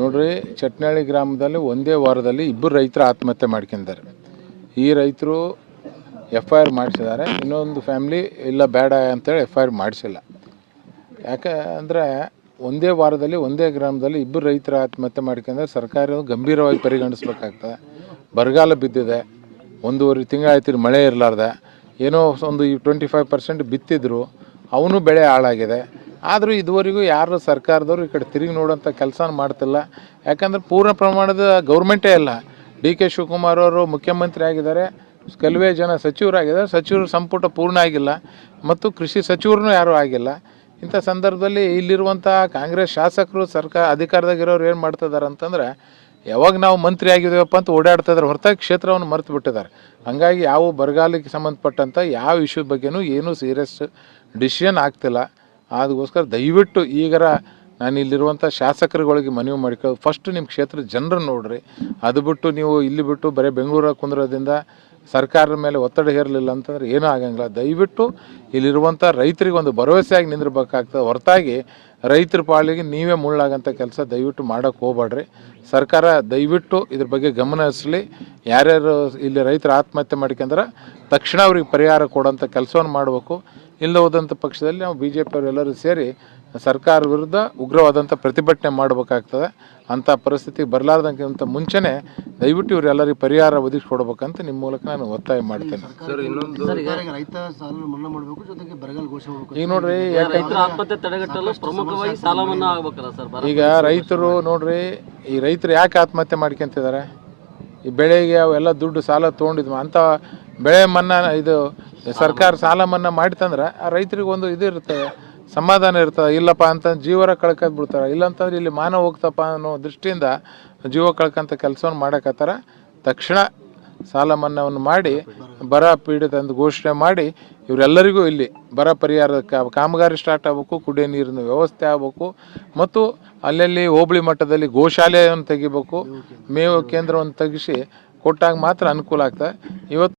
ನೋಡ್ರಿ, ಚಟ್ನಳ್ಳಿ ಗ್ರಾಮದಲ್ಲಿ ಒಂದೇ ವಾರದಲ್ಲಿ ಇಬ್ಬರು ರೈತರು ಆತ್ಮಹತ್ಯೆ ಮಾಡ್ಕೊಂಡಿದ್ದಾರೆ. ಈ ರೈತರು FIR ಮಾಡಿಸಿದ್ದಾರೆ. ಇನ್ನೊಂದು ಫ್ಯಾಮಿಲಿ ಇಲ್ಲ ಬೇಡ ಅಂತೇಳಿ FIR ಮಾಡಿಸಿಲ್ಲ. ಯಾಕೆ ಅಂದರೆ ಒಂದೇ ವಾರದಲ್ಲಿ ಒಂದೇ ಗ್ರಾಮದಲ್ಲಿ ಇಬ್ಬರು ರೈತರು ಆತ್ಮಹತ್ಯೆ ಮಾಡ್ಕೊಂಡ್ರೆ ಸರ್ಕಾರ ಗಂಭೀರವಾಗಿ ಪರಿಗಣಿಸ್ಬೇಕಾಗ್ತದೆ. ಬರಗಾಲ ಬಿದ್ದಿದೆ, 1.5 ತಿಂಗಳಾಯ್ತು ಮಳೆ ಇರಲಾರ್ದೆ, ಏನೋ ಒಂದು 25% ಬಿತ್ತಿದ್ರು, ಅವನು ಬೆಳೆ ಹಾಳಾಗಿದೆ. ಆದರೂ ಇದುವರೆಗೂ ಯಾರು ಸರ್ಕಾರದವರು ಈ ಕಡೆ ತಿರುಗಿ ನೋಡೋಂಥ ಕೆಲಸ ಮಾಡ್ತಿಲ್ಲ. ಯಾಕಂದರೆ ಪೂರ್ಣ ಪ್ರಮಾಣದ ಗೌರ್ಮೆಂಟೇ ಇಲ್ಲ. DK ಶಿವಕುಮಾರ್ ಅವರು ಮುಖ್ಯಮಂತ್ರಿ ಆಗಿದ್ದಾರೆ, ಕೆಲವೇ ಜನ ಸಚಿವರಾಗಿದ್ದಾರೆ, ಸಚಿವರು ಸಂಪುಟ ಪೂರ್ಣ ಆಗಿಲ್ಲ, ಮತ್ತು ಕೃಷಿ ಸಚಿವರೂ ಯಾರೂ ಆಗಿಲ್ಲ. ಇಂಥ ಸಂದರ್ಭದಲ್ಲಿ ಇಲ್ಲಿರುವಂಥ ಕಾಂಗ್ರೆಸ್ ಶಾಸಕರು ಅಧಿಕಾರದಾಗಿರೋರು ಏನು ಮಾಡ್ತಿದ್ದಾರೆ ಅಂತಂದರೆ, ಯಾವಾಗ ನಾವು ಮಂತ್ರಿ ಆಗಿದ್ದೀವಪ್ಪ ಅಂತ ಓಡಾಡ್ತಿದ್ದಾರೆ ಹೊರತಾಗಿ ಕ್ಷೇತ್ರವನ್ನು ಮರೆತು ಬಿಟ್ಟಿದ್ದಾರೆ. ಹಂಗಾಗಿ ಯಾವ ಬರಗಾಲಕ್ಕೆ ಸಂಬಂಧಪಟ್ಟಂಥ ಯಾವ ಇಶ್ಯೂ ಬಗ್ಗೆನೂ ಏನೂ ಸೀರಿಯಸ್ ಡಿಸಿಷನ್ ಆಗ್ತಿಲ್ಲ. ಅದಕ್ಕೋಸ್ಕರ ದಯವಿಟ್ಟು ಈಗರ ನಾನು ಇಲ್ಲಿರುವಂಥ ಶಾಸಕರುಗಳಿಗೆ ಮನವಿ ಮಾಡಿಕೊಳ್ಳೋದು, ಫಸ್ಟ್ ನಿಮ್ಮ ಕ್ಷೇತ್ರದ ಜನರನ್ನು ನೋಡಿರಿ. ಅದು ಬಿಟ್ಟು ನೀವು ಇಲ್ಲಿ ಬಿಟ್ಟು ಬರೀ ಬೆಂಗಳೂರಾಗ ಕುಂದ್ರೋದ್ರಿಂದ ಸರ್ಕಾರದ ಮೇಲೆ ಒತ್ತಡ ಹೇರಲಿಲ್ಲ ಅಂತಂದರೆ ಏನೂ ಆಗಂಗಿಲ್ಲ. ದಯವಿಟ್ಟು ಇಲ್ಲಿರುವಂಥ ರೈತರಿಗೆ ಒಂದು ಭರವಸೆಯಾಗಿ ನಿಂದಿರಬೇಕಾಗ್ತದೆ ಹೊರತಾಗಿ ರೈತರ ಪಾಲಿಗೆ ನೀವೇ ಮುಳ್ಳಾಗಂಥ ಕೆಲಸ ದಯವಿಟ್ಟು ಮಾಡೋಕ್ಕೆ ಹೋಗ್ಬೇಡ್ರಿ. ಸರ್ಕಾರ ದಯವಿಟ್ಟು ಇದ್ರ ಬಗ್ಗೆ ಗಮನ ಹರಿಸಲಿ. ಯಾರ್ಯಾರು ಇಲ್ಲಿ ರೈತರು ಆತ್ಮಹತ್ಯೆ ಮಾಡ್ಕೊಂಡ್ರೆ ತಕ್ಷಣ ಅವ್ರಿಗೆ ಪರಿಹಾರ ಕೊಡೋಂಥ ಕೆಲಸವನ್ನು ಮಾಡಬೇಕು. ಇಲ್ಲ ಹೋದಂಥ ಪಕ್ಷದಲ್ಲಿ ನಾವು BJP ಅವರೆಲ್ಲರೂ ಸೇರಿ ಸರ್ಕಾರ ವಿರುದ್ಧ ಉಗ್ರವಾದಂಥ ಪ್ರತಿಭಟನೆ ಮಾಡಬೇಕಾಗ್ತದೆ. ಅಂಥ ಪರಿಸ್ಥಿತಿಗೆ ಬರಲಾರ್ದಂತ ಮುಂಚೆನೇ ದಯವಿಟ್ಟು ಇವರೆಲ್ಲರಿಗೆ ಪರಿಹಾರ ಒದಗಿಸ್ಕೊಡ್ಬೇಕಂತ ನಿಮ್ಮ ಮೂಲಕ ನಾನು ಒತ್ತಾಯ ಮಾಡ್ತೇನೆ. ಈಗ ನೋಡ್ರಿ, ಈಗ ರೈತರು ನೋಡ್ರಿ, ಈ ರೈತರು ಯಾಕೆ ಆತ್ಮಹತ್ಯೆ ಮಾಡ್ಕೊಂತಿದ್ದಾರೆ? ಈ ಬೆಳೆಗೆ ಅವೆಲ್ಲ ದುಡ್ಡು ಸಾಲ ತೊಗೊಂಡಿದ್ವು ಅಂಥ ಬೆಳೆ ಮನ್ನಾ, ಇದು ಸರ್ಕಾರ ಸಾಲ ಮನ್ನಾ ಮಾಡಿತಂದ್ರೆ ಆ ರೈತರಿಗೆ ಒಂದು ಇದು ಇರ್ತದೆ, ಸಮಾಧಾನ ಇರ್ತದೆ. ಇಲ್ಲಪ್ಪ ಅಂತ ಜೀವರ ಕಳ್ಕೊಂಡು ಬಿಡ್ತಾರೆ. ಇಲ್ಲಂತಂದ್ರೆ ಇಲ್ಲಿ ಮಾನವ ಹೋಗ್ತಪ್ಪ ಅನ್ನೋ ದೃಷ್ಟಿಯಿಂದ ಜೀವ ಕಳ್ಕೊಂತ ಕೆಲಸವನ್ನು ಮಾಡಕತ್ತಾರ. ತಕ್ಷಣ ಸಾಲ ಮನ್ನಾವನ್ನು ಮಾಡಿ ಬರ ಪೀಡಿತ ಅಂತ ಘೋಷಣೆ ಮಾಡಿ ಇವರೆಲ್ಲರಿಗೂ ಇಲ್ಲಿ ಬರ ಪರಿಹಾರ ಕಾಮಗಾರಿ ಸ್ಟಾರ್ಟ್ ಆಗಬೇಕು, ಕುಡಿಯೋ ನೀರಿನ ವ್ಯವಸ್ಥೆ ಆಗಬೇಕು, ಮತ್ತು ಅಲ್ಲಲ್ಲಿ ಹೋಬಳಿ ಮಟ್ಟದಲ್ಲಿ ಗೋಶಾಲೆಯನ್ನು ತೆಗಿಬೇಕು, ಮೇವು ಕೇಂದ್ರವನ್ನು ತೆಗಿಸಿ ಕೊಟ್ಟಾಗ ಮಾತ್ರ ಅನುಕೂಲ ಆಗ್ತದೆ. ಇವತ್ತು